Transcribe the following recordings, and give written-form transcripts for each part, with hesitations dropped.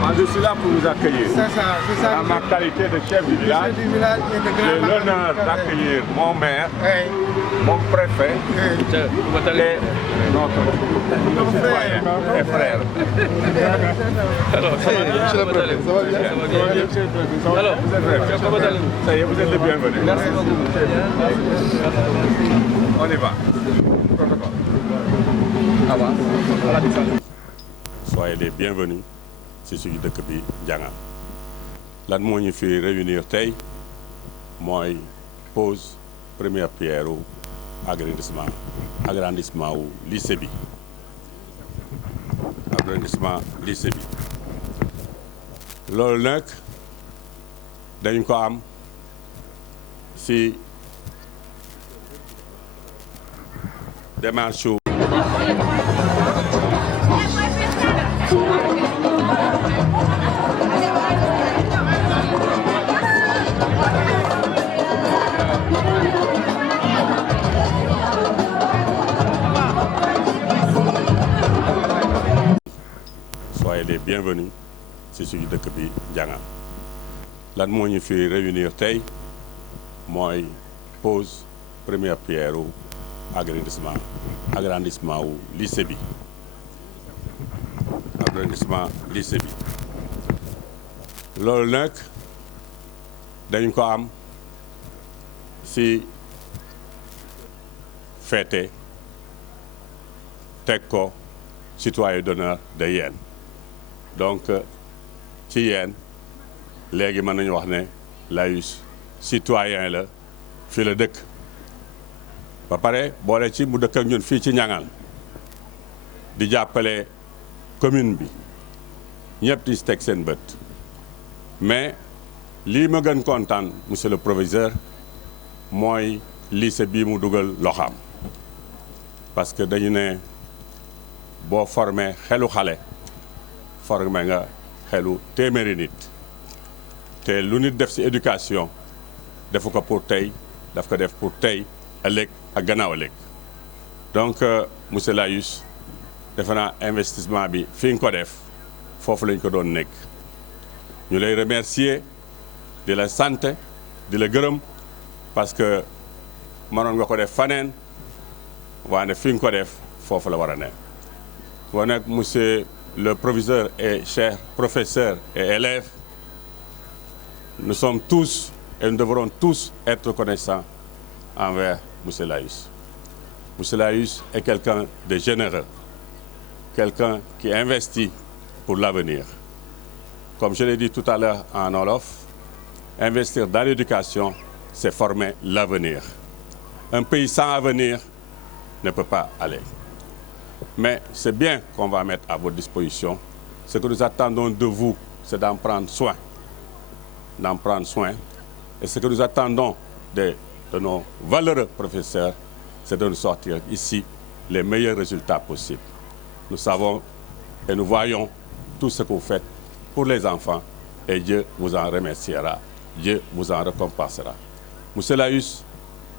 Moi, je suis là pour vous accueillir. C'est ça. En ma qualité de chef du village, j'ai l'honneur d'accueillir mon maire, mon préfet et notre citoyen et frère. Alors, monsieur le préfet, ça va bien? Alors, ça y est, vous êtes le bienvenu. Merci beaucoup. On y va. Soyez les bienvenus ci suñu dëkk bi Ndiangane lan moo ñu fi réunir tey mooy pose première pierre u agrandissement wu lycée bi loolu nag dañ ko am ci démarche soyez les bienvenus ci suñu dëkk bi Ndiangane lan moo ñu fi réunir tey mooy pose première pierre u agrandissement wu lycée bi loolu nag dañ ko am ci fête teg ko citoyen d'honneur de Yène donc ci Yène léegi mën nañu wax ne Layus citoyen la fii la dëkk ba pare boole ci mu dëkk ak ñun fii ci Ndiangane di jàppale commune bi ñëpp di teg seen bët mais lii ma gën kontaan monsieur le proviseur mooy lycée bii mu dugal loxaam parce que dañu ne boo formé xelu xale formé nga xelu téeméeri nit te lu nit def ci éducation defu ko pour tey daf ko def pour tey ëllëg ak gannaaw ëllëg donc monsieur Layus defe naa investissement bi fi nga ko def foofu lañ ko doon nekk ñu lay remercier di la sant di la gërëm parce que mënoon nga ko def faneen waane fi nga ko def foofu la war a ne kon nag monsieur le proviseur et chers professeurs et élèves nous sommes tous et nous devrons tous être reconnaissants envers monsieur Layus. Monsieur Layus est quelqu'un de généreux, quelqu'un qui investit pour l'avenir. Comme je l'ai dit tout à l'heure en wolof, investir dans l'éducation, c'est former l'avenir. Un pays sans avenir ne peut pas aller. Mais c'est bien qu'on va mettre à votre disposition. Ce que nous attendons de vous, c'est d'en prendre soin. Et ce que nous attendons de nos valeureux professeurs, c'est de nous sortir ici les meilleurs résultats possibles. Nous savons et nous voyons tout ce que vous faites pour les enfants et Dieu vous en remerciera, Dieu vous en récompensera. Monsieur Layus,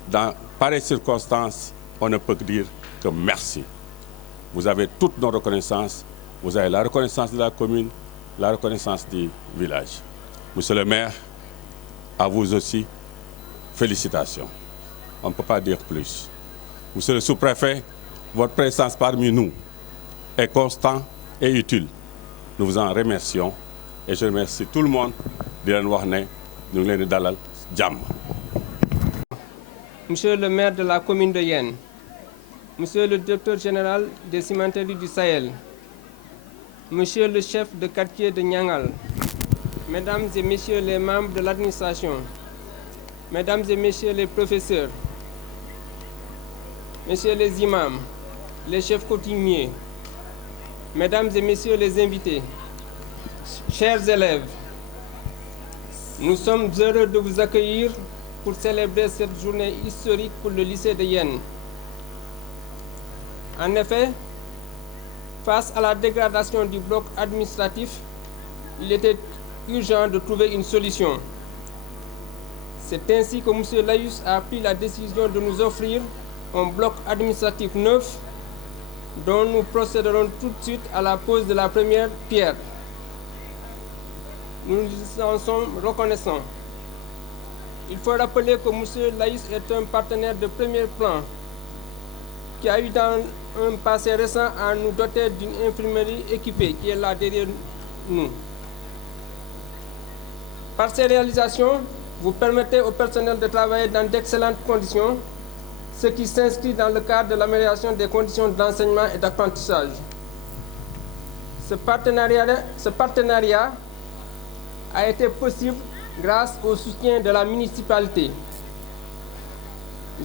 dans pareilles circonstances, on ne peut dire que merci. Vous avez toute notre reconnaissance, vous avez la reconnaissance de la commune, la reconnaissance du village. Monsieur le maire, à vous aussi, félicitations. On ne peut pas dire plus. Monsieur le sous-préfet, votre présence parmi nous est constante et utile. Nous vous en remercions et je remercie tout le monde di leen wax ne ñu ngi leen di dalal jàmm. Monsieur le maire de la commune de Yène, Monsieur le directeur général des cimenteries du Sahel, Monsieur le chef de quartier de Niangal, Mesdames et Messieurs les membres de l'administration, Mesdames et Messieurs les professeurs, Messieurs les imams, les chefs coutumiers, Mesdames et Messieurs les invités, chers élèves, nous sommes heureux de vous accueillir pour célébrer cette journée historique pour le lycée de Yène. En effet, face à la dégradation du bloc administratif, il était urgent de trouver une solution. C'est ainsi que M. Layus a pris la décision de nous offrir un bloc administratif neuf dont nous procéderons tout de suite à la pose de la première pierre. Nous nous en sommes reconnaissants. Il faut rappeler que M. Laïs est un partenaire de premier plan qui a eu dans un passé récent à nous doter d'une infirmerie équipée qui est là derrière nous. Par ces réalisations, vous permettez au personnel de travailler dans d'excellentes conditions, ce qui s'inscrit dans le cadre de l'amélioration des conditions d'enseignement et d'apprentissage. Ce partenariat a été possible grâce au soutien de la municipalité.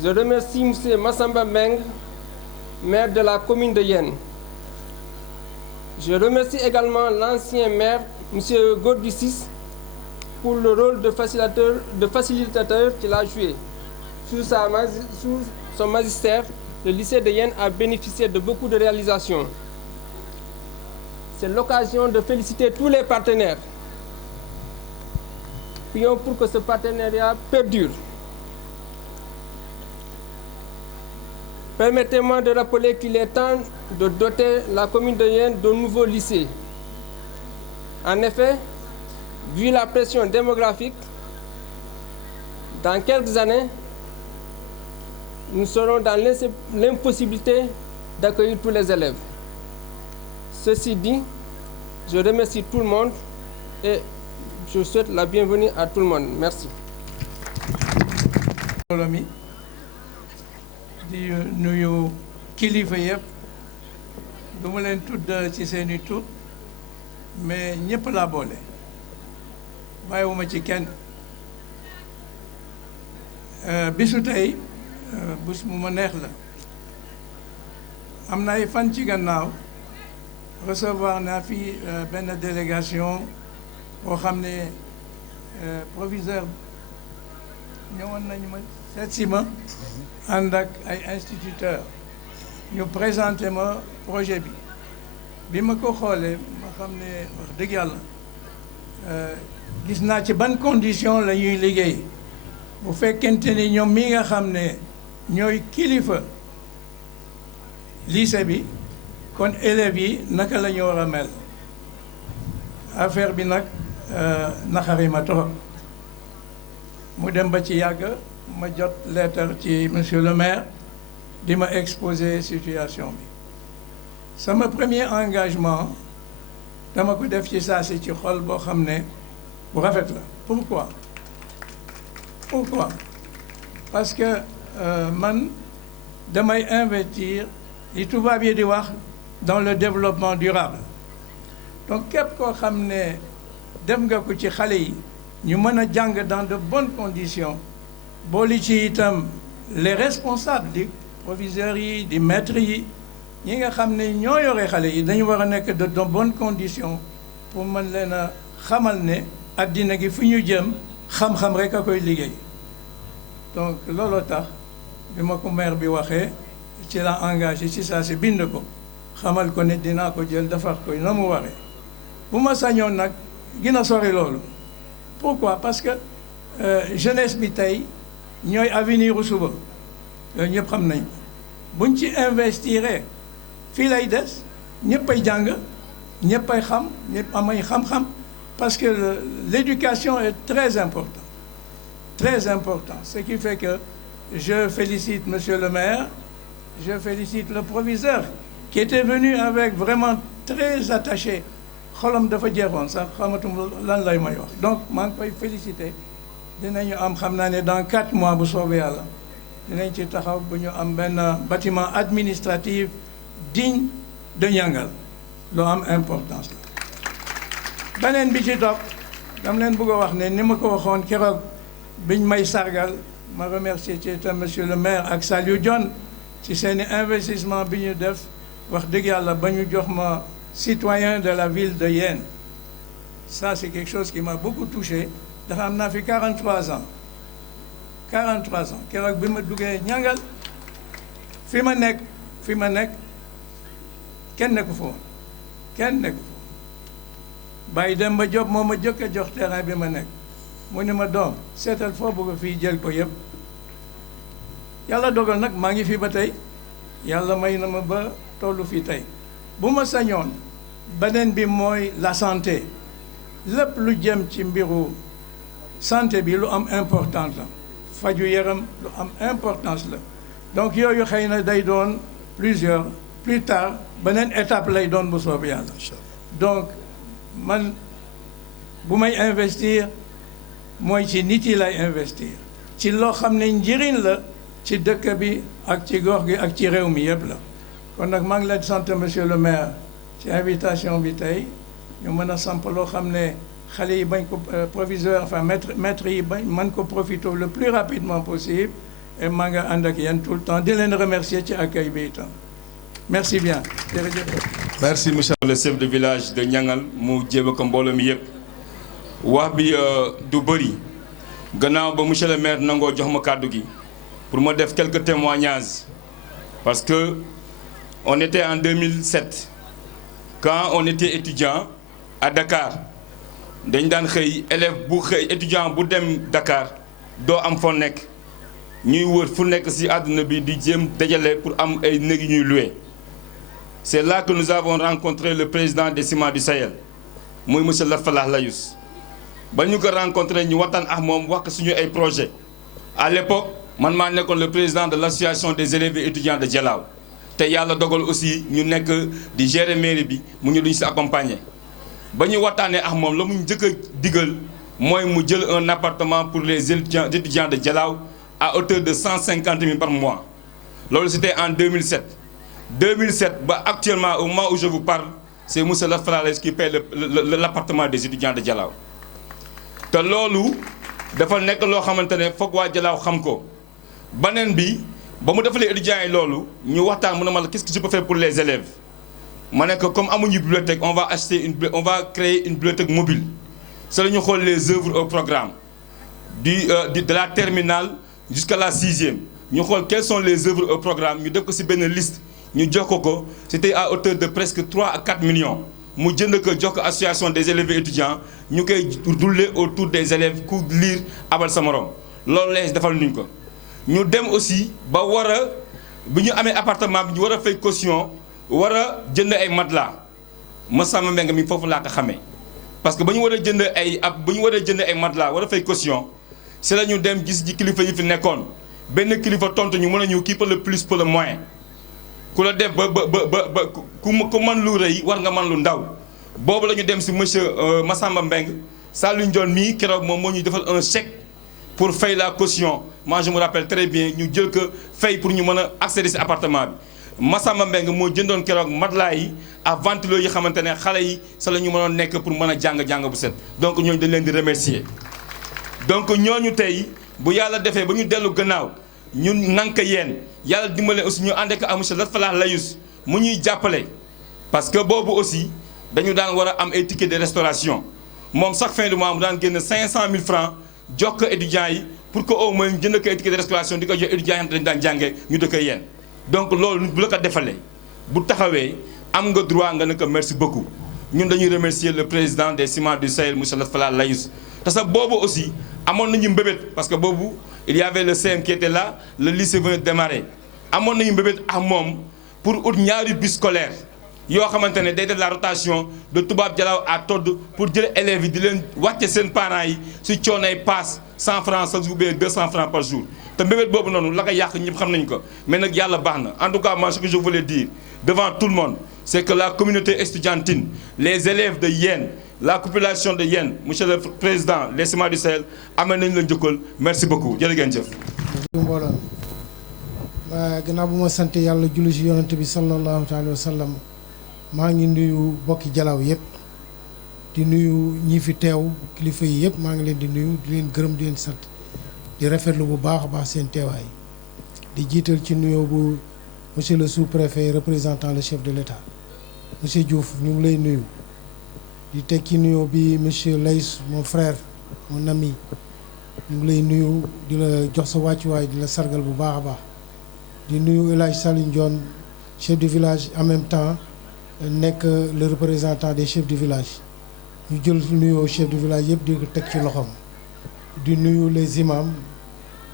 Je remercie M. Massamba Meng, maire de la commune de Yène. Je remercie également l'ancien maire, M. Gorgissis, pour le rôle de facilitateur qu'il a joué. Sous son magistère, le lycée de Yène a bénéficié de beaucoup de réalisations. C'est l'occasion de féliciter tous les partenaires. Prions pour que ce partenariat perdure. Permettez-moi de rappeler qu'il est temps de doter la commune de Yène d'un nouveau lycée. En effet, vu la pression démographique, dans quelques années, nous serons dans l'impossibilité d'accueillir tous les élèves. Ceci dit, je remercie tout le monde et je souhaite la bienvenue à tout le monde. Merci. di nuyu kilifa yëpp du ma leen tudd ci seeni tur mais ñëpp laa boole bàyyiwuma ci kenn bisu tey bés mu ma neex la am na ay fan ci gannaaw recevoir naa fi benn délégation boo xam ne proviseur ñëwoon nañu ma seet si ma ànd ak ay instituteurs ñu présenté ma projet bi ma ko xoolee ma xam ne wax dëgg yàlla gis naa ci ban condition la ñuy liggéey bu fekkente ni ñoom mi nga xam ne ñooy kilifa lycée bi kon élèves yi naka la ñu war a mel affaire bi nag naxari ma trop mu dem ba ci yàgg ma jot lettre ci monsieur le maire di ma exposer situation bi sama premier engagement dama ko def ci saa si ci xol boo xam ne bu rafet la. Pourquoi parce que man damay investir li tubaab yi di wax dans le développement durable donc képp koo xam ne def nga ko ci xale yi ñu mën a jàng dans de bonnes conditions booli ci itam les responsables di proviseurs yi di maîtres yi ñi nga xam ne ñoo yore xale yi dañu war a nekk de bonnes conditions pour mën leen a xamal ne addina gi fu ñu jëm xam-xam rek a koy liggéey donc looloo tax bi ma ko maire bi waxee ci la engagé ci saa si bind ko xamal ko ne dinaa ko jël defar ko na mu waree bu ma sañoon nag gën a sori loolu. Pourquoi parce que jeunesse bi tey ñooy avenir u suba yooyu ñëpp xam nañ buñ ci investir fii lay des ñëppay jàng ñëppay xam ñëpp amay xam-xam parce que l'éducation est très important ce qui fait que je félicite monsieur le maire, je félicite le proviseur qui était venu avec vraiment très attaché xolam dafa jeexoon sax xamatum lan lay may wax donc maa ngi koy féliciter dinañu am xam naa ne dans 4 mois bu soobee yàlla dinañ ci taxaw bu ñu am benn bâtiment administratif digne de Niangal loo am importance la. beneen bi ci topp dam leen bëgg a wax ne ni ma ko waxoon keroog biñ may sargal ma remercier ci itam monsieur le maire ak Saliou Dione ci seeni investissement bi ñu def wax dëgg yàlla ba ñu jox ma citoyen de la ville de Yène. Ça c'est quelque chose qui m'a beaucoup touché dafa am naa fi 43 ans keroog bi ma duggee Niangal fi ma nekk kenn nekku fa woon Baye Demba Diop moo ma jëkk a jox terrain bi ma nekk mu ne ma doom seetal foo bëgg fii jël ko yëpp yàlla dogal nag maa ngi fi ba tey yàlla may na ma ba tollu fi tey bu ma sañoon beneen bi mooy la santé lépp lu jëm ci mbiru santé bi lu am importance la faju yaram lu am importance la donc yooyu xëy na day doon plus tard beneen étape lay doon bu soob yàlla donc man bu may investir mooy ci nit yi lay investir ci loo xam ne njëriñ la ci dëkk bi ak ci gox gi ak ci réew mi yëpp la kon nag maa ngi leen di sant monsieur le maire ci invitation bi tey ñu mën a samp loo xam ne xale yi bañ ko proviseur enfin maître yi bañ mën ko profiter le plus rapidement possible et maa nga ànd ak yéen tout le temps di leen remercier ci accueil bi itam merci bien jërëjëf. merci monsieur le chef de village de Niangal mu jéem ko mbooloo mi yëpp wax bi du bëri gannaaw ba monsieur le maire nangoo jox ma kàddu gi pour ma def quelques témoignages parce que on était en 2007 quand on était étudiant à Dakar dañ daan xëy élève bu xëy étudiant bu dem Dakar doo am foo nekk ñuy wër fu nekk ci àdduna bi di jéem dajale pour am ay néeg yu ñuy louer. C'est là que nous avons rencontré le président des Ciments du Sahel muy monsieur Lat Falah Layous ba ñu ko rencontré ñu waxtaan ak moom wax suñu ay projet à l'époque man maa nekkoon le président de l'association des élèves et étudiants de Dialaw te yàlla dogal aussi ñu nekk di gérer mairie bi mu ñu duñ ci accompagner ba ñu waxtaanee ak moom la mu njëkk a digal mooy mu jël un appartement pour les étudiants de Dialaw à hauteur de 150 000 par mois loolu c'était en 2007 ba actuellement au moment où je vous parle c'est monsieur Lat Falah Layous qui paie l'appartement des étudiants de Dialaw te loolu dafa nekk loo xamante ne foog waa Dialaw xam ko beneen bi ba mu defalee étudiants yi loolu ñu waxtaan mu ne ma qu'est-ce que je peux faire pour les élèves ma ne que comme amuñu bibliothèque on va créer une bibliothèque mobile c'est la ñu xool les œuvres au programme de la terminale jusqu'à la 6e ñu xool quelles sont les œuvres au programme ñu def ko ci benn liste ñu jox ko c'était à hauteur de presque 3 à 4 millions mu jënd ko jox ko association des élèves et étudiants ñu koy rouler autour des élèves ku lire abal sa morom loolu lees defal nuñ ko ñu dem aussi ba war a bu ñu amee appartement bi ñu war a fay caution war a jënd ay matelas Massamba Mbengue mi foofu laa ko xamee parce que ba ñu war a jënd ay matelas war a fay caution c'est la ñu dem gis ji kilifa yi fi nekkoon benn kilifa tontu ñu mën a ñëw qui peut le plus peut le moins ku la def ba ku mën lu rëy war nga mën lu ndaw boobu la ñu dem ci monsieur Massamba Mbengue Saliou Ndione mii keroog moom moo ñuy defal un chèque pour fay la caution moi je me rappelle très bien ñu jël ko fay pour ñu mën a accéder ci appartement bi Massamba Mbengue moo jëndoon keroog matelas yi ak ventilo yi xamante ne xale yi sa la ñu mënoon nekk pour mën a jàng bu set donc ñooñu dañ leen di remercier donc ñooñu tey bu yàlla defee ba ñu dellu gannaaw ñun nank yeen yàlla dimbale aussi ñu ànd ak monsieur Lat Falah Layous mu ñuy jàppale parce que boobu aussi dañu daan war a am ay ticket de restauration moom chaque fin de mois mu daan génn 500 000 francs jox ko étudiants yi pour que au moins jënd ko ay ticket de restauration di ko jox étudiants yi dañu daan jàngee ñu dëkk yeen donc loolu bu la ko defalee bu taxawee am nga droit nga ne ko merci beaucoup ñun dañuy remercier le président des Ciments du Sahel monsieur Lat Falah Layous te sax boobu aussi amoon nañu mbébét parce que boobu il y avait le CM qui était là le lycée venait de démarrer amoon nañu mbébét ak moom pour ut ñaari bus scolaire yoo xamante ne day def la rotation de Toubab Dialaw à Todd pour jël élèves yi di leen wàcce seen parents yi si coonay passe 100 francs chaque jour bien 200 francs par jour te mbébét boobu noonu la ko yàq ñëpp xam nañu ko mais nag yàlla baax na en tout cas moi ce que je voulais dire devant tout le monde c'est que la communauté estudiantine les élèves de Yène la population de Yène monsieur le président les Ciments du Sahel amee nañu la njëkkal merci beaucoup jërë ngeen jëf. mbooloo gannaaw bu ma sant yàlla julli ci yonent bi sallallahu alayhi wa sallam maa ngi nuyu bokki Dialaw yëpp di nuyu ñi fi teew kilifa yi yëpp maa ngi leen di nuyu di leen gërëm di leen sant di rafetlu bu baax a baax seen teewaay di jiital ci nuyoo bu monsieur le sous-préfet représentant le chef de l'État monsieur Diouf ñu ngi lay nuyu di teg ci nuyoo bi monsieur Layous mon frère mon ami ñu ngi lay nuyu di la jox sa wàccuwaay di la sargal bu baax a baax di nuyu El Hadj Saliou Ndione chef du village en même temps nekk le représentant des chefs du village ñu jël nuyoo chef du village yëpp di ko teg ci loxoom di nuyu les imams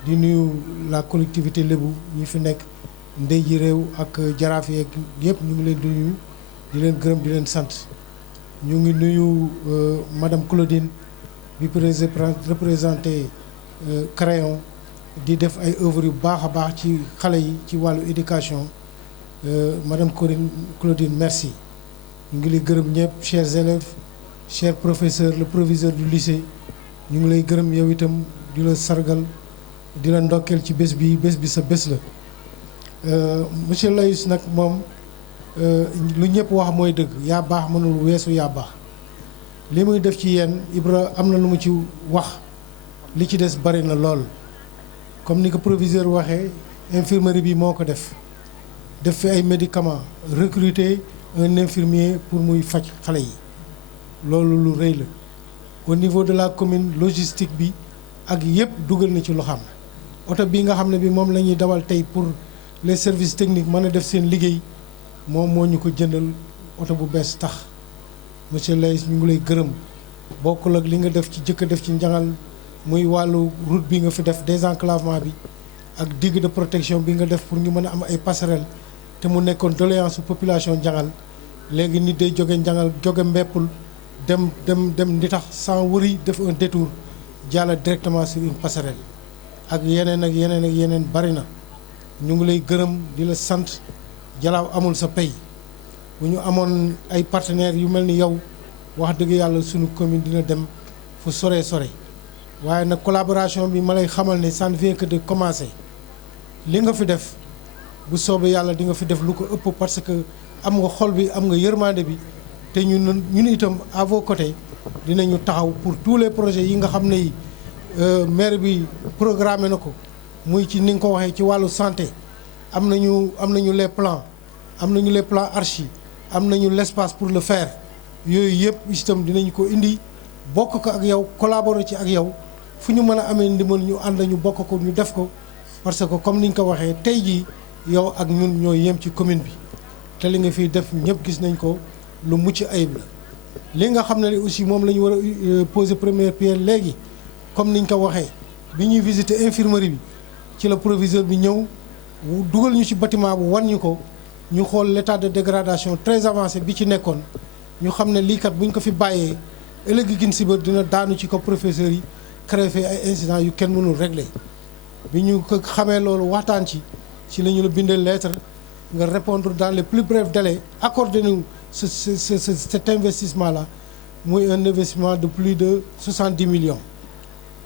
di nuyu la collectivité lébu ñi fi nekk ndey ji réew ak jaraaf yeeg yëpp ñu ngi leen di nuyu di leen gërëm di leen sant ñu ngi nuyu madame Claudine bi représenté Crayon di def ay œuvres yu baax a baax ci xale yi ci wàllu éducation madame Claudine merci ñu ngi lay gërëm ñëpp chers élèves chers professeurs le proviseur du lycée ñu ngi lay gërëm yow itam di la sargal di la ndokkeel ci bés bi sa bés la monsieur Layus nag moom lu ñëpp wax mooy dëgg yaa baax mënul weesu yaa baax li muy def ci yéen Ibra am na lu mu ci wax li ci des bari na lool comme ni ko proviseur waxee infirmerie bi moo ko def fi ay médicaments recruter un infirmier pour muy faj xale yi loolu lu rëy la au niveau de la commune logistique bi ak yëpp dugal na ci loxaam oto bi nga xam ne bi moom la ñuy dawal tey pour les services techniques mën a def seen liggéey moom moo ñu ko jëndal oto bu bees tax monsieur Layus ñu ngi lay gërëm bokkul ak li nga def ci jëkk def ci njangal muy wàllu route bi nga fi def désenclavement bi ak digue de protection bi nga def pour ñu mën a am ay passerelles te mu nekkoon doléance population njangal léegi nit day jóge njangal jóge mbeppul dem ndi tax sans wëri def un détour jàll directement sur une passerelle ak yeneen bari na ñu ngi lay gërëm di la sant Jalaaw amul sa pay bu ñu amoon ay partenaires yu mel ni yow wax dëgg yàlla sunu commune dina dem fu sore waaye nag collaboration bi ma lay xamal ne ça ne vient que de commencer li nga fi def bu soobee yàlla di nga fi def lu ko ëpp parce que am nga xol bi am nga yërmande bi te ñun itam à vos côtés dinañu taxaw pour tous les projets yi nga xam ne yi maire bi programmé na ko muy ci ni nga ko waxee ci wàllu santé am nañu les plans archi am nañu l'espace pour le faire yooyu yëpp itam dinañu ko indi bokk ko ak yow collaborer ci ak yow fu ñu mën a amee ndimbal ñu ànd ñu bokk ko ñu def ko parce que comme ni ñu ko waxee tey jii yow ak ñun ñoo yem ci commune bi te li nga fiy def ñëpp gis nañ ko lu mucc ayib la. li nga xam ne aussi moom la ñu war a poser première pierre léegi comme ni ñu ko waxee bi ñuy visiter infirmerie bi ci la proviseur bi ñëw dugal ñu ci bâtiment bu wan ñu ko ñu xool l'état de dégradation très avancé bi ci nekkoon ñu xam ne lii kat bu ñu ko fi bàyyee ëllëg gin si bër dina daanu ci ko professeurs yi créé fi ay incidents yu kenn mënul régler bi ñu ko xamee loolu waxtaan ci la ñu la bindee lettre nga répondre dans les plus brefs délais accordez-nous cet investissement là muy un investissement de plus de 70 millions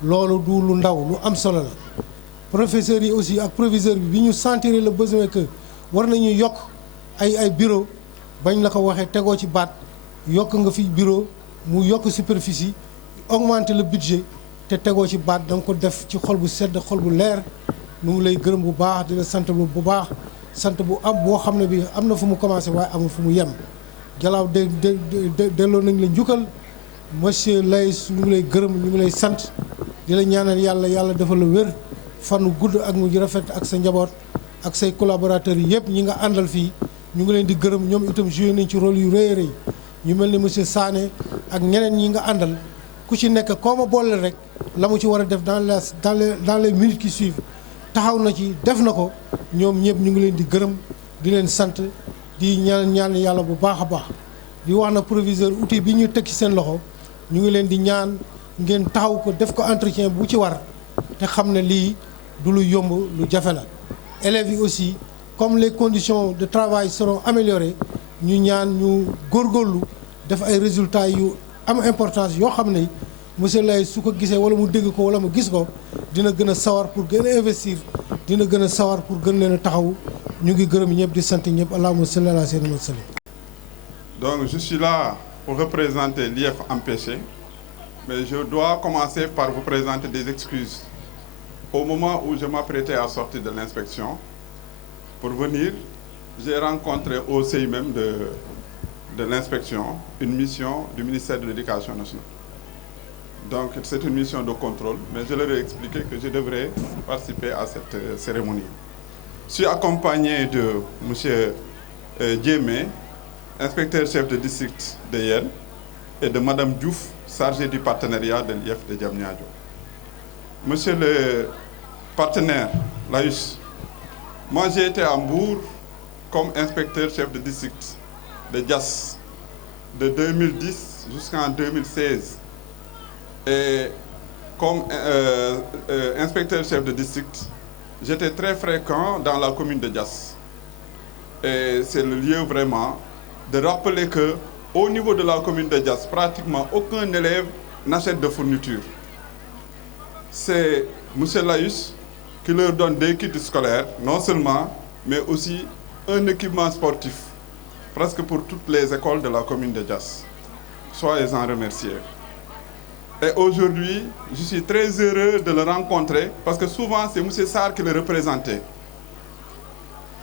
loolu du lu ndaw lu am solo la professeurs yi aussi ak proviseur bi ñu sentir le besoin que war nañu yokk ay bureau bañ la ko waxee tegoo ci baat yokk nga fi bureau mu yokk superficie augmenter le budget te tegoo ci baat da nga ko def ci xol bu sedd xol bu leer nu ngi lay gërëm bu baax di la sant bu baax sant bu am boo xam ne bi am na fu mu commencé waaye amul fu mu yem Jalaaw delloo nañ la njukkal monsieur Layus ñu ngi lay gërëm ñu ngi lay sant di la ñaanal yàlla defal la wér fanu gudd ak mu rafet ak sa njaboot ak say collaborateurs yi yëpp ñi nga àndal fii ñu ngi leen di gërëm ñoom itam joué nañ ci rôle yu rëy a rëy ñu mel ni monsieur Sané ak ñeneen ñi nga àndal ku ci nekk koo ma boole rek la mu ci war a def dans les minutes qui suivent taxaw na ci def na ko ñoom ñëpp ñu ngi leen di gërëm di leen sant di ñaan yàlla bu baax a baax di wax na proviseur outil bi ñu teg ci seen loxo ñu ngi leen di ñaan ngeen taxaw ko def ko entretien bu ci war te xam ne lii du lu yomb lu jafe la élèves yi aussi comme les conditions de travail seront améliorées ñu ñaan ñu góorgóorlu def ay résultats yu am importance yoo xam ne monsieur Layus su ko gisee wala mu dégg ko wala mu gis ko dina gën a sawar pour gën a investir dina gën a sawar pour gën leen a taxaw ñu ngi gërëm ñëpp di sant ñëpp allahumma salli ala sayyidina Muhammad. Donc je suis là pour représenter l'IEF Empêché, mais je dois commencer par vous présenter des excuses. Au moment où je m'apprêtais à sortir de l'inspection pour venir, j'ai rencontré au sein même de l'inspection une mission du ministère de l'Éducation nationale. Donc c'est une mission de contrôle, mais je leur ai expliqué que je devrais participer à cette cérémonie. Je suis accompagné de M. Diémé, inspecteur-chef de district de Yène, et de Mme Diouf, chargée du partenariat de l'IEF de Diamniadio. Monsieur le partenaire Layus, Moi, j'ai été à Mbour comme inspecteur chef de district de Diass de 2010 jusqu'en 2016. Et comme inspecteur chef de district, j'étais très fréquent dans la commune de Diass. Et c'est le lieu vraiment de rappeler qu'au niveau de la commune de Diass, pratiquement aucun élève n'achète de fournitures. C'est M. Layus qui leur donne des kits scolaires, non seulement, mais aussi un équipement sportif, presque pour toutes les écoles de la commune de Diass. Soyez-en remerciés. Et aujourd'hui, je suis très heureux de le rencontrer, parce que souvent, c'est M. Sarr qui le représentait.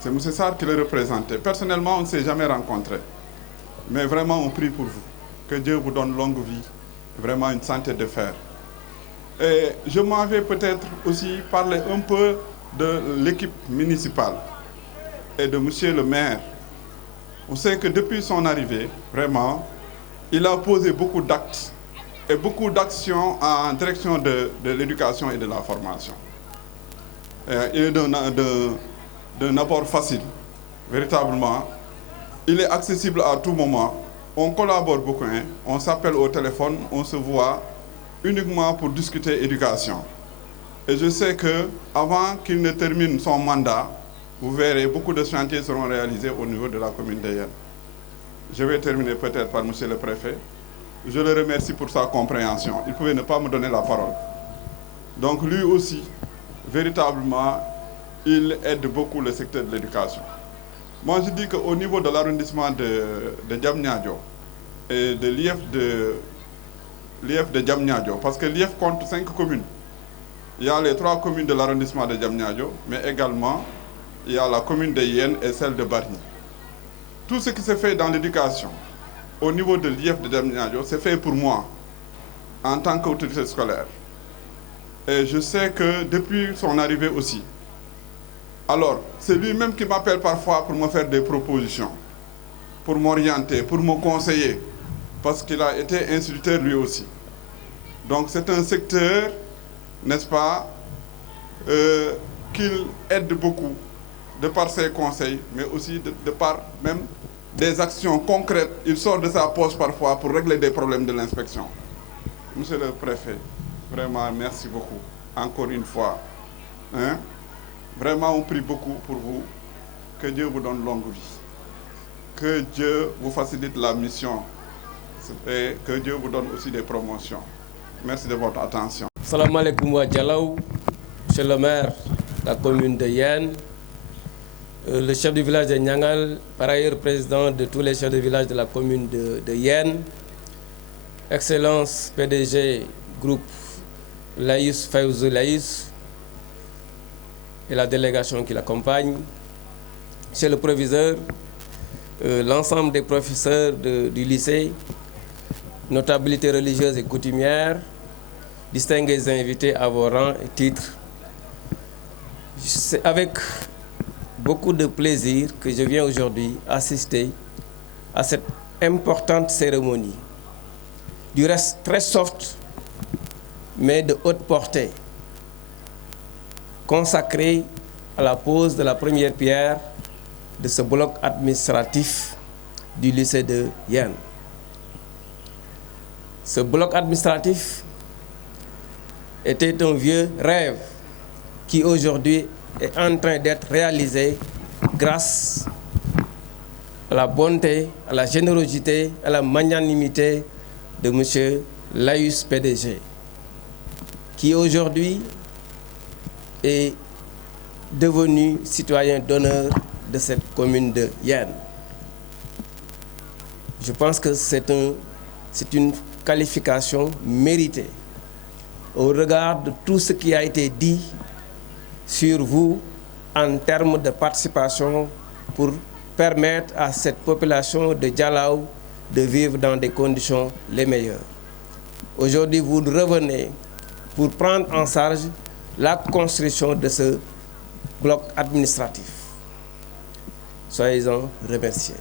C'est M. Sarr qui le représentait. Personnellement, on ne s'est jamais rencontré. Mais vraiment, on prie pour vous. Que Dieu vous donne longue vie, vraiment une santé de fer. Et je m'en vais peut-être aussi parler un peu de l'équipe municipale et de M. le maire. On sait que depuis son arrivée, vraiment, il a posé beaucoup d'actes et beaucoup d'actions en direction de l'éducation et de la formation. Il est d'un apport facile, véritablement. Il est accessible à tout moment. On collabore beaucoup, hein. On s'appelle au téléphone, on se voit uniquement pour discuter éducation. Et je sais qu'avant qu'il ne termine son mandat, vous verrez, beaucoup de chantiers seront réalisés au niveau de la commune de Yène. Je vais terminer peut-être par M. le préfet. Je le remercie pour sa compréhension. Il pouvait ne pas me donner la parole. Donc lui aussi, véritablement, il aide beaucoup le secteur de l'éducation. Moi, je dis qu'au niveau de l'arrondissement de Diamniadio et de l'IF de Diamniadio, parce que l'IF compte 5 communes. Il y a les 3 communes de l'arrondissement de Diamniadio, mais également, il y a la commune de Yène et celle de Bargny. Tout ce qui se fait dans l'éducation, au niveau de l'IF de Diamniadio, c'est fait pour moi, en tant qu'autorité scolaire. Et je sais que depuis son arrivée aussi, alors, c'est lui-même qui m'appelle parfois pour me faire des propositions, pour m'orienter, pour me conseiller, parce qu'il a été instituteur lui aussi. Donc c'est un secteur, n'est-ce pas, qu'il aide beaucoup de par ses conseils, mais aussi de par même des actions concrètes. Il sort de sa poche parfois pour régler des problèmes de l'inspection. Monsieur le préfet, vraiment merci beaucoup, encore une fois. Hein? Vraiment, on prie beaucoup pour vous. Que Dieu vous donne longue vie. Que Dieu vous facilite la mission. Et que Dieu vous donne aussi des promotions. Merci de votre attention. Salam alaikum wa Djalaou, monsieur le maire de la commune de Yène, le chef du village de Nyangal, par ailleurs président de tous les chefs de village de la commune de Yène, Excellence PDG groupe Laïs Fayouzou Laïs, et la délégation qui l'accompagne, monsieur le proviseur, l'ensemble des professeurs du lycée, notabilités religieuses et coutumières, distingués invités à vos rangs et titres. C'est avec beaucoup de plaisir que je viens aujourd'hui assister à cette importante cérémonie, du reste très soft, mais de haute portée, consacré à la pose de la première pierre de ce bloc administratif du lycée de Yène. Ce bloc administratif était un vieux rêve qui aujourd'hui est en train d'être réalisé grâce à la bonté, à la générosité, à la magnanimité de M. Layus PDG, qui aujourd'hui est devenu citoyen d'honneur de cette commune de Yène. Je pense que c'est une qualification méritée au regard de tout ce qui a été dit sur vous en termes de participation pour permettre à cette population de Djalaou de vivre dans des conditions les meilleures. Aujourd'hui, vous revenez pour prendre en charge la construction de ce bloc administratif. Soyez-en remerciés.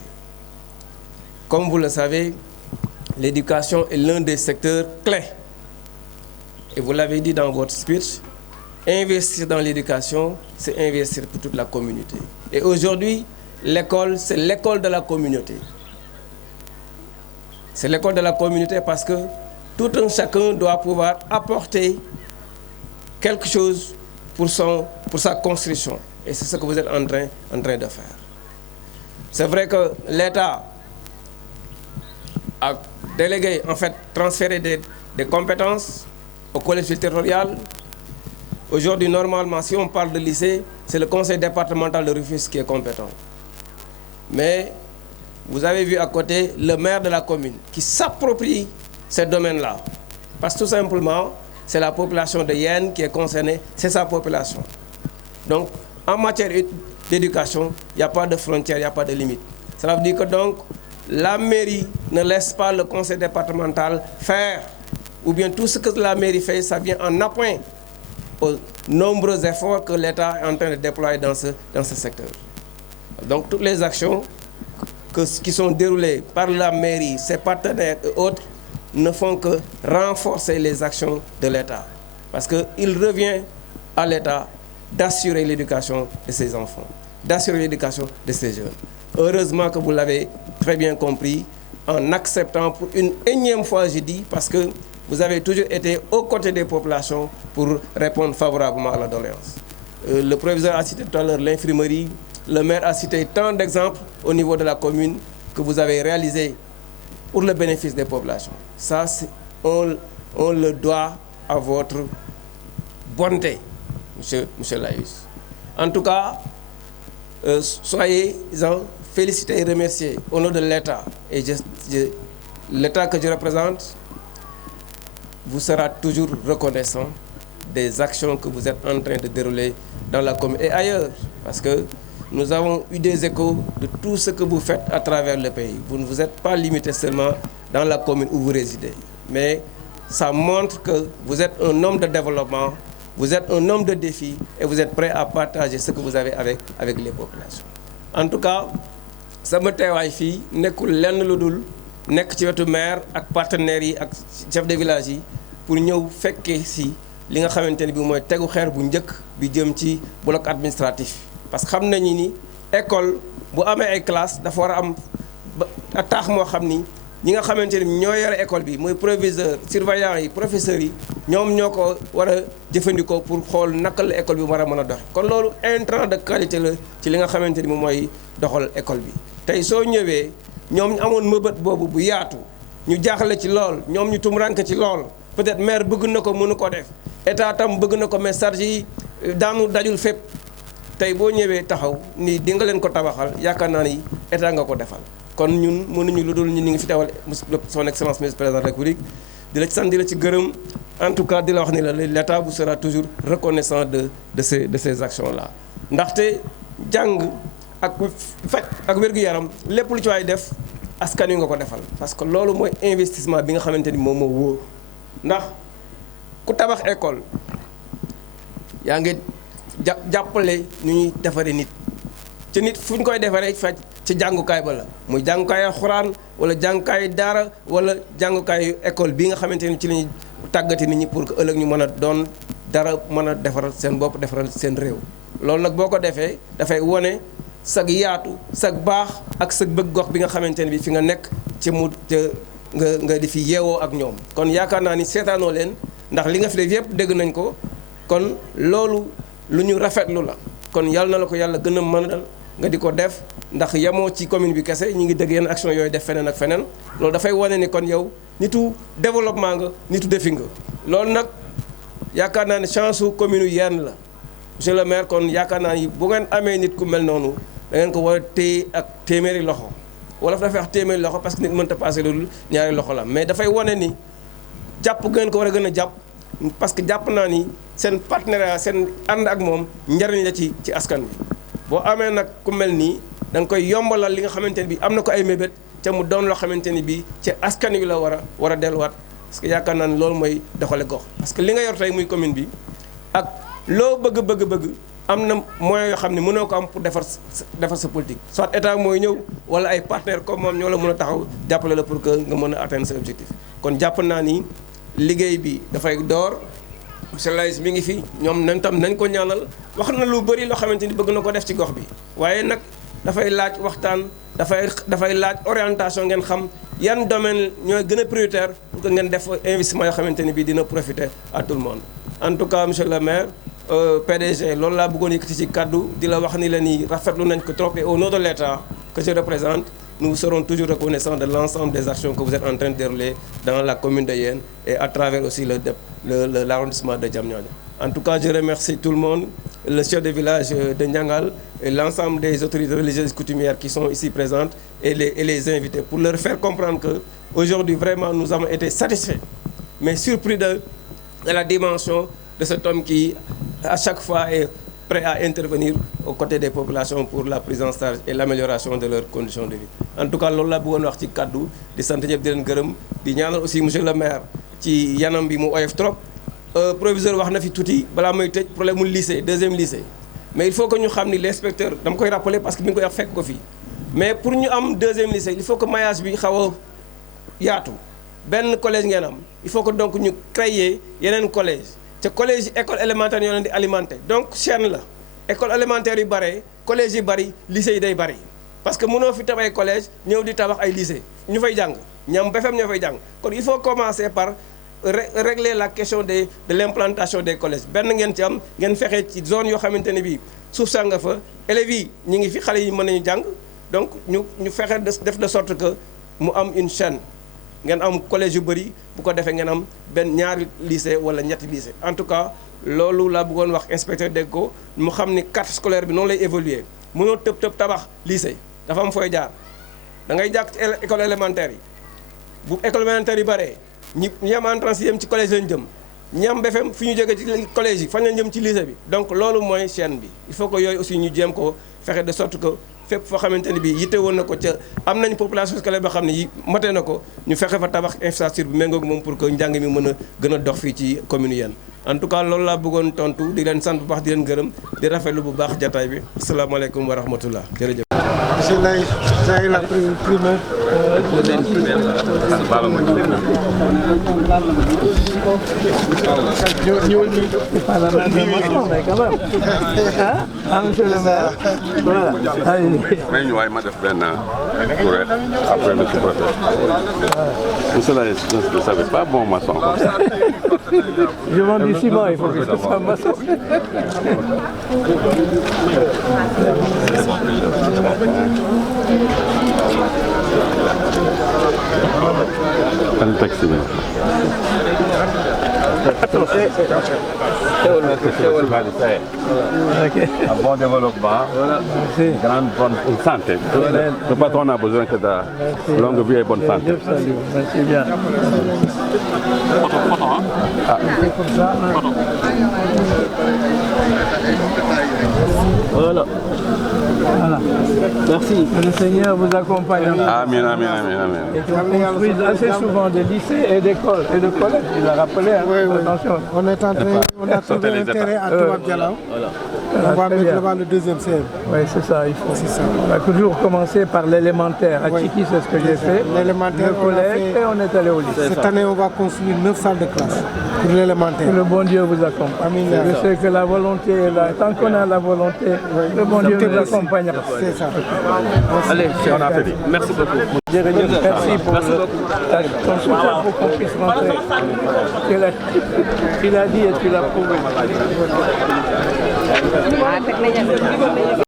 Comme vous le savez, l'éducation est l'un des secteurs clés. Et vous l'avez dit dans votre speech, investir dans l'éducation, c'est investir pour toute la communauté. Et aujourd'hui, l'école, c'est l'école de la communauté. C'est l'école de la communauté parce que tout un chacun doit pouvoir apporter quelque chose pour sa construction. Et c'est ce que vous êtes en train de faire. C'est vrai que l'État a délégué, en fait, transféré des compétences aux collectivités territoriales. Aujourd'hui, normalement, si on parle de lycée, c'est le conseil départemental de Rufisque qui est compétent. Mais vous avez vu à côté le maire de la commune qui s'approprie ces domaines-là. Parce que tout simplement, c'est la population de Yène qui est concernée, c'est sa population. Donc, en matière d'éducation, il n'y a pas de frontières, il n'y a pas de limites. Cela veut dire que donc, la mairie ne laisse pas le conseil départemental faire, ou bien tout ce que la mairie fait, ça vient en appoint aux nombreux efforts que l'État est en train de déployer dans ce secteur. Donc, toutes les actions qui sont déroulées par la mairie, ses partenaires et autres, ne font que renforcer les actions de l'État. Parce qu'il revient à l'État d'assurer l'éducation de ses enfants, d'assurer l'éducation de ses jeunes. Heureusement que vous l'avez très bien compris, en acceptant pour une énième fois, je dis, parce que vous avez toujours été aux côtés des populations pour répondre favorablement à la doléance. Le proviseur a cité tout à l'heure l'infirmerie, le maire a cité tant d'exemples au niveau de la commune que vous avez réalisés pour le bénéfice des populations. Ça, on le doit à votre bonté, monsieur Laïus. En tout cas, soyez-en félicités et remerciés au nom de l'État. Et l'État que je représente vous sera toujours reconnaissant des actions que vous êtes en train de dérouler dans la commune et ailleurs. Parce que nous avons eu des échos de tout ce que vous faites à travers le pays. Vous ne vous êtes pas limité seulement dans la commune où vous résidez. Mais ça montre que vous êtes un homme de développement, vous êtes un homme de défi et vous êtes prêt à partager ce que vous avez avec les populations. En tout cas, sama teewaay fii nekkul lenn lu dul nekk ci wetu maire ak partenaires yi ak chef de village yi pour ñëw fekkee si li nga xamante ne bi mooy tegu xeer bu njëkk bi jëm ci bloc administratif. Parce que xam nañu ni école bu amee ay classe dafa war a am taax moo xam ni ñi nga xamante ni ñoo yore école bi mooy proviseur surveillant yi professeurs yi ñoom ñoo ko war a jëfandikoo pour xool naka la école bi war a mën a doxe kon loolu intrant de qualité la ci li nga xamante ni moom mooy doxal école bi. tey soo ñëwee ñoom ñu amoon mëbët boobu bu yaatu ñu jaaxle ci lool ñoom ñu tumranke ci lool peut-être maire bëgg na ko mënu ko def état tam bëgg na ko mais charge yi daanu dajul fépp. tey boo ñëwee taxaw ni di nga leen ko tabaxal yaakaar naa ni état nga ko defal kon ñun mënuñu lu dul ñu ngi fi teewal son excellence ministre président de la République di la ci sant di la ci gërëm en tout cas di la wax ni la l'état vous sera toujours reconnaissant de ces actions là. ndaxte jàng ak faj ak wér-gu-yaram lépp lu ci waay def askan wi nga ko defal parce que loolu mooy investissement bi nga xamante ni moom moo wóor ndax ku tabax école yaa ngi jàppale ñu ñuy defaree nit ci nit fu ñu koy defaree faj ci jàngukaay ba la muy jàngukaayu xuraan wala jàngukaayu daara wala jàngukaayu école bi nga xamante ni ci la ñuy tàggati nit ñi pour que ëllëg ñu mën a doon dara mën a defaral seen bopp defaral seen réew. loolu nag boo ko defee dafay wone sag yaatu sag baax ak sag bëgg gox bi nga xamante ne bi fi nga nekk ci mu nga di fi yeewoo ak ñoom kon yaakaar naa ni seetaanoo leen ndax li nga fi def yëpp dégg nañ ko kon loolu. lu ñu rafetlu la kon yàlla na la ko yàlla gën a mënal nga di ko def ndax yemoo ci commune bi kese ñu ngi dégg yenn action yooyu def feneen ak feneen loolu dafay wane ni kon yow nitu développement nga nitu defi nga loolu nag yaakaar naa ne chance su commune yu Yène la monsieur le maire kon yaakaar naa ni bu ngeen amee nit ku mel noonu da ngeen ko war a téye ak téeméeri loxo wala dafay wax téeméeri loxo parce que nit mënta passé loolu ñaari loxo la mais dafay wane ni jàpp ngeen ko war a gën a jàpp parce que jàpp naa ni seen partenariat seen ànd ak moom njariñ la ci askan bi boo amee nag ku mel nii da nga koy yombalal li nga xamante ne bi am na ko ay mébét ca mu doon loo xamante ni bi ci askan wi la war a delluwaat parce que yaakaar naa ne loolu mooy doxale gox parce que li nga yor tey muy commune bi ak loo bëgg am na moyens yoo xam ne mënoo ko am pour defar sa politique soit état mooy ñëw wala ay partenaires comme moom ñoo la mën a taxaw jàppale la pour que nga mën a atteindre sa objectif kon jàpp naa ni liggéey bi dafay door monsieur Laïs mi ngi fi ñoom nañ tam nañ ko ñaanal wax na lu bëri loo xamante ni bëgg na ko def ci gox bi waaye nag dafay laaj waxtaan dafay laaj orientation ngeen xam yan domaine ñooy gën a prioritaire pour que ngeen def investissement yoo xamante ni bii dina profiter à tout le monde. En tout cas monsieur le maire PDG loolu laa bëggoon yëkkati ci kaddu di la wax ni la ni rafetlu nañ ko trop et au nom de l'État que je représente nous serons toujours reconnaissants de l'ensemble des actions que vous êtes en train de dérouler dans la commune de Yène et à travers aussi l'arrondissement de Diamniadio. En tout cas, je remercie tout le monde, le chef de village de Niangal et l'ensemble des autorités religieuses coutumières qui sont ici présentes et les invités pour leur faire comprendre que aujourd'hui vraiment nous avons été satisfaits, mais surpris de la dimension de cet homme qui à chaque fois est prêt à intervenir aux côtés des populations pour la prise en charge et l'amélioration de leurs conditions de vie. En tout cas loolu laa bëggoon wax ci kaddu di sant ñëpp di leen gërëm di ñaanal aussi monsieur le maire ci yanam bi mu oyof trop. Proviseur wax na fi tuuti balaa may tëj problème mu lycée deuxième lycée mais il faut que ñu xam ni l'inspecteur dama koy rappeler parce que mi ngi koy wax fekk ko fii mais pour ñu am deuxième lycée il faut que maillage bi xaw a yaatu benn collège ngeen am il faut que donc ñu créer yeneen collège te collège école élémentaire ñoo leen di alimenter donc chaîne la école élémentaire yu bare collège yi bari lycée yi day bari parce que mënoo fi tabax ay collège ñëw di tabax ay lycée ñu fay jàng ñam BFEM ñoo fay jàng kon il faut commencer par régler la question de l'implantation des collèges benn ngeen ci am ngeen fexe ci zone yoo xamante ne bii suuf saa nga fa élèves yi ñu ngi fi xale yi mën nañu jàng donc ñu fexe def de sorte que mu am une chaîne ngeen am collège yu bëri bu ko defee ngeen am benn ñaari lycée wala ñetti lycée en tout cas loolu laa bëggoon wax inspecteur dégg ko mu xam ni carte scolaire bi noonu lay évoluer mënoo tëb tabax lycée dafa am fooy jaar da ngay jàkk ci école élémentaire yi bu école élémentaire yi bëree ñi am entrée sixième ci collège lañ jëm ñi am BFEM fi ñu jógee ci collège yi fan lañ jëm ci lycée bi donc loolu mooy chaîne bi il faut que yooyu aussi ñu jéem ko fexe de sorte que fépp foo xamante ne bii yitte woon na ko ca am nañ population scolaire boo xam ne yi mate na ko ñu fexe fa tabax infrastructure bi méngoog moom pour que njàng mi mën a gën a dox fii ci commune Yène en tout cas loolu laa bëggoon tontu di leen sant bu baax di leen gërëm di rafetlu bu baax jataay bi asalaamaaleykum wa rahmatullah jërëjëf. Monsieur Laye, ça est la primaire. Monsieur le maire. Voilà. may ñu waaye ma def benn tour après le sous-préfet. Monsieur Laye, vous savez pas bon maçon comme ça. Je vends du ciment, il faut que je sois maçon. Un taxi. Un bon développement, une grande bonne santé. Le patron n'a besoin que de longue vie et bonne santé. Merci bien. Voilà. Voilà. Merci. Que le Seigneur vous accompagne. Amen, amen, amen, amen. Et qu'on construise assez souvent des lycées et d'écoles et de collèges. Il a rappelé, hein, Oui, oui. attention. On est en train, on a trouvé un terrain à Touab Dialaw. On va mettre là-bas le deuxième CM. Oui, c'est ça, il faut. C'est ça. On a toujours commencé par l'élémentaire. À Oui. Tchiki, c'est ce que j'ai fait. L'élémentaire, le on a collège fait- et on est allé au lycée. Cette année, on va construire 9 salles de classe pour l'élémentaire. Que le bon Dieu vous accompagne. Amen. Je sais que la volonté est là. Tant qu'on a la volonté, le bon Dieu nous accompagnera. C'est ça. Allez, On a fait dit. merci beaucoup. Merci pour ton soutien pour qu'on puisse rentrer. Tu l'as dit et tu l'as prouvé.